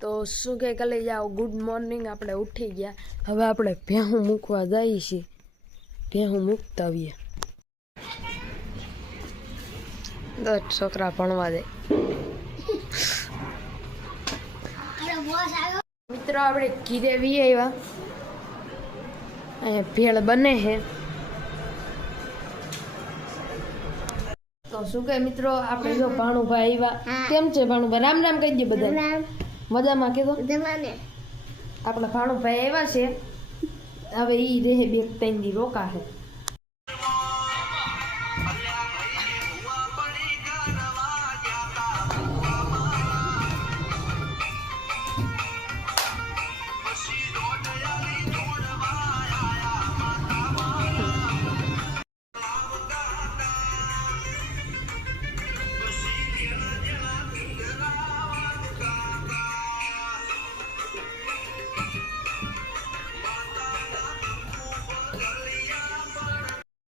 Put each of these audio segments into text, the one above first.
તો શું કે કલે જાઓ ગુડ મોર્નિંગ આપણે ઉઠી ગયા હવે આપણે ભેહું મૂકવા જઈએ છીએ ભેહું મૂકતા આવીએ દસ છોકરા ભણવા જાય મિત્રો આપણે ઘીરે વી આવ્યા અહીંયા ભેળ બને છે તો શું કે મિત્રો આપણે જો ભાણુભાઈ આવ્યા કેમ છે ભાણુભાઈ રામ રામ કહી દે બધા મજામાં કીધું આપણા ભાણુભાઈ આવ્યા છે હવે ઈ રહે બે ત્રણ દી રોકા છે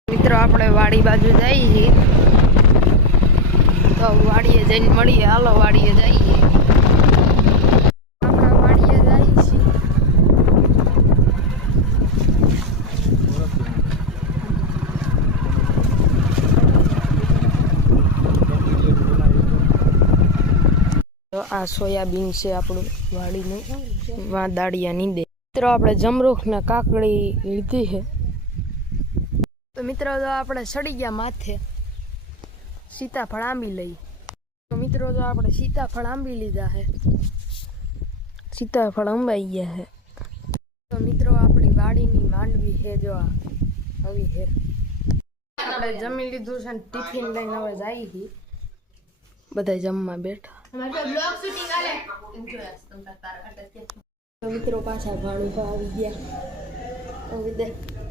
મિત્રો આપણે વાડી બાજુ જઈએ છીએ તો વાડીએ જઈને મળીએ હાલો વાડીએ જઈએ આપણે વાડીએ જઈએ છીએ તો આ સોયાબીન છે આપણું વાડીનું દાળિયા નીંદે મિત્રો આપણે જમરૂખના કાકડી લીધી છે તો મિત્રો જો આપણે સડી ગયા માથે સીતાફળ આંબી લઈ તો મિત્રો જો આપણે સીતાફળ આંબી લીધા છે સીતાફળ અંબાઈ ગયા છે તો મિત્રો આપણી વાડીની માંડવી છે જો આવી છે આપણે જમી લીધું છે ને ટિફિન લઈને હવે જાય છે બધા જમવા બેઠા તો મિત્રો પાછા ભાણું આવી ગયા